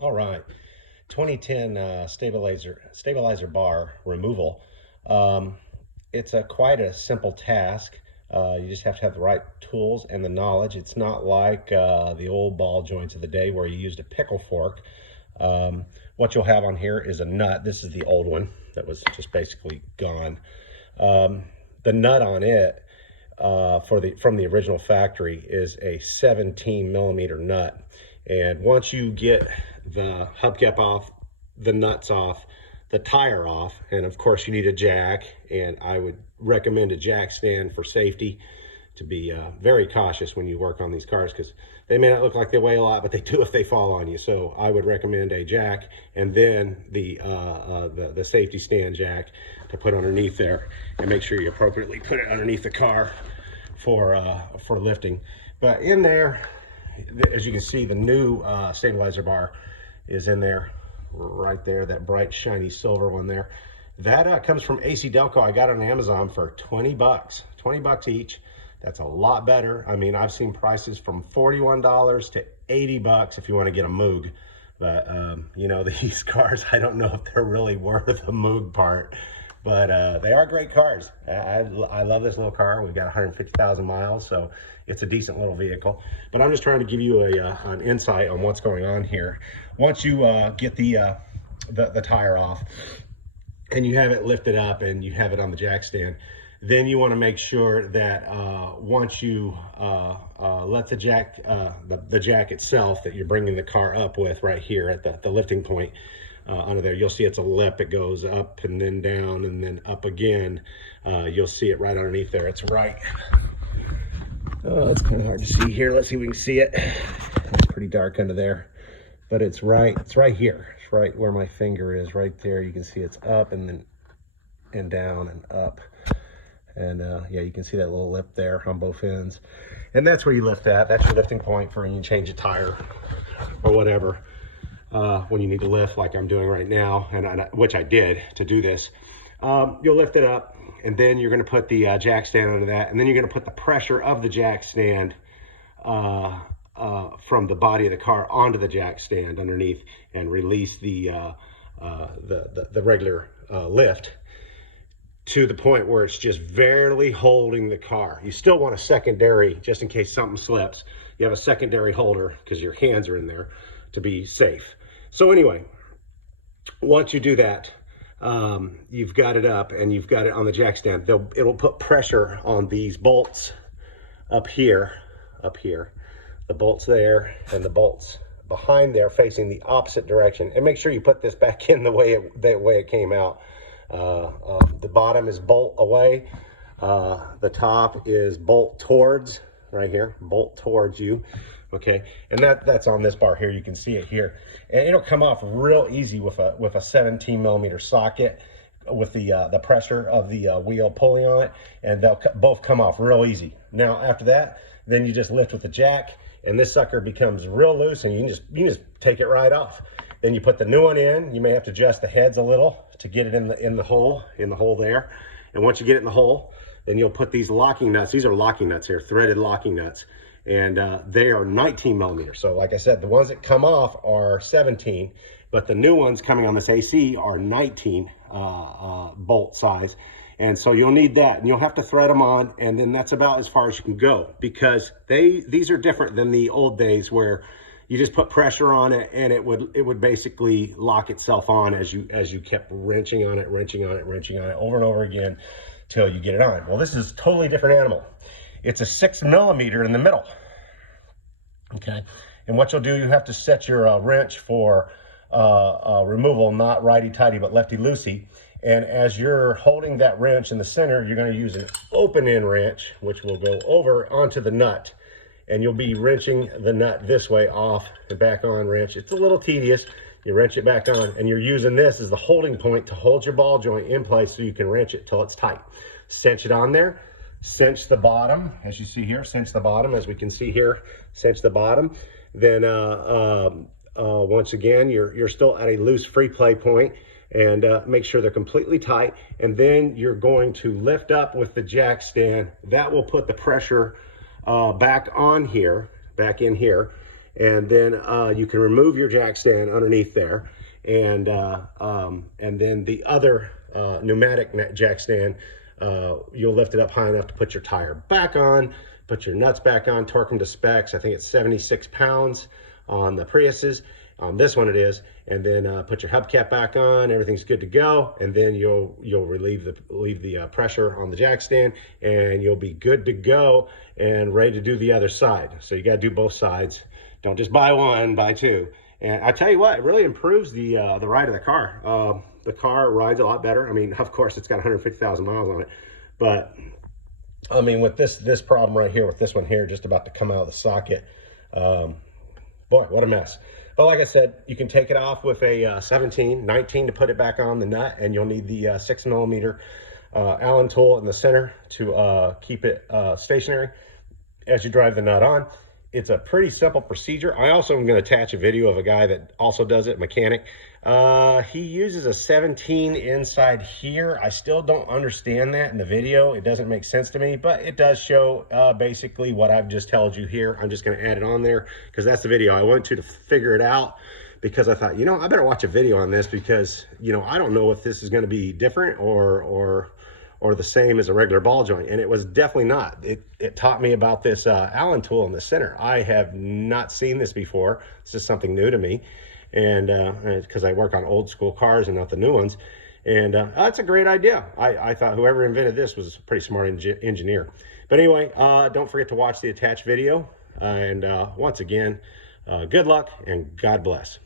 All right, 2010 stabilizer bar removal. Um, it's quite a simple task. You just have to have the right tools and the knowledge. It's not like the old ball joints of the day where you used a pickle fork. What you'll have on here is a nut. This is the old one that was just basically gone. The nut on it from the original factory is a 17 millimeter nut. And once you get the hubcap off, the nuts off, the tire off, and of course you need a jack, and I would recommend a jack stand for safety, to be very cautious when you work on these cars, because they may not look like they weigh a lot, but they do if they fall on you. So I would recommend a jack, and then the safety stand jack to put underneath there, and make sure you appropriately put it underneath the car for lifting. But in there, as you can see, the new stabilizer bar is in there, right there, that bright shiny silver one there. That comes from AC Delco. I got it on Amazon for 20 bucks, 20 bucks each. That's a lot better. I mean, I've seen prices from $41 to 80 bucks if you want to get a Moog. But, you know, these cars, I don't know if they're really worth the Moog part, but they are great cars. I love this little car. We've got 150,000 miles, so it's a decent little vehicle. But I'm just trying to give you an insight on what's going on here. Once you get the tire off and you have it lifted up and you have it on the jack stand, then you want to make sure that once you let the jack itself that you're bringing the car up with right here at the lifting point under there, you'll see it's a lip. It goes up and then down and then up again. You'll see it right underneath there. It's right. Oh, it's kind of hard to see here. Let's see if we can see it. It's pretty dark under there, but it's right here. It's right where my finger is, right there. You can see it's up and then and down and up. And yeah, you can see that little lip there on both ends. And that's where you lift that. That's your lifting point for when you change a tire or whatever. When you need to lift like I'm doing right now, and which I did to do this. You'll lift it up, and then you're going to put the jack stand under that, and then you're going to put the pressure of the jack stand from the body of the car onto the jack stand underneath, and release the regular lift to the point where it's just barely holding the car. You still want a secondary, just in case something slips. You have a secondary holder because your hands are in there to be safe. So anyway, once you do that, you've got it up and you've got it on the jack stand. It'll put pressure on these bolts up here, the bolts there and the bolts behind there facing the opposite direction. And make sure you put this back in the way it came out. The bottom is bolt away. The top is bolt towards, right here, bolt towards you. Okay, and that's on this bar here. You can see it here, and it'll come off real easy with a 17 millimeter socket with the pressure of the wheel pulling on it, and they'll both come off real easy. Now after that, then you just lift with the jack, and this sucker becomes real loose, and you can just take it right off. Then you put the new one in. You may have to adjust the heads a little to get it in the hole there. And once you get it in the hole, then you'll put these locking nuts. These are locking nuts here, threaded locking nuts. And they are 19 millimeters. So like I said, the ones that come off are 17, but the new ones coming on this AC are 19 bolt size. And so you'll need that, and you'll have to thread them on, and then that's about as far as you can go, because these are different than the old days where you just put pressure on it and it would basically lock itself on as you kept wrenching on it over and over again till you get it on. Well, this is a totally different animal. It's a 6 millimeter in the middle. Okay, and what you'll do, you have to set your wrench for removal, not righty-tighty, but lefty-loosey. And as you're holding that wrench in the center, you're going to use an open-end wrench, which will go over onto the nut. And you'll be wrenching the nut this way off and back on wrench. It's a little tedious. You wrench it back on, and you're using this as the holding point to hold your ball joint in place so you can wrench it till it's tight. Cinch it on there. Cinch the bottom, as you see here. Cinch the bottom, as we can see here. Cinch the bottom. Then once again, you're still at a loose free play point, and make sure they're completely tight. And then you're going to lift up with the jack stand. That will put the pressure back in here, and then you can remove your jack stand underneath there, and then the other pneumatic jack stand, you'll lift it up high enough to put your tire back on, put your nuts back on, torque them to specs. I think it's 76 pounds on the Priuses. On this one it is, and then put your hubcap back on. Everything's good to go, and then you'll relieve the pressure on the jack stand, and you'll be good to go and ready to do the other side. So you got to do both sides. Don't just buy one, buy two. And I tell you what, it really improves the ride of the car. The car rides a lot better. I mean, of course, it's got 150,000 miles on it, but I mean, with this problem right here, with this one here just about to come out of the socket, boy, what a mess. But like I said, you can take it off with a 17, 19 to put it back on the nut, and you'll need the 6mm Allen tool in the center to keep it stationary as you drive the nut on. It's a pretty simple procedure. I also am going to attach a video of a guy that also does it, mechanic. He uses a 17 inside here. I still don't understand that in the video. It doesn't make sense to me, but it does show basically what I've just told you here. I'm just going to add it on there because that's the video. I wanted to figure it out because I thought, you know, I better watch a video on this because, you know, I don't know if this is going to be different or the same as a regular ball joint, and it was definitely not. It taught me about this Allen tool in the center. I have not seen this before. It's just something new to me, and because I work on old school cars and not the new ones, and that's a great idea. I thought whoever invented this was a pretty smart engineer. But anyway, don't forget to watch the attached video, and once again, good luck and God bless.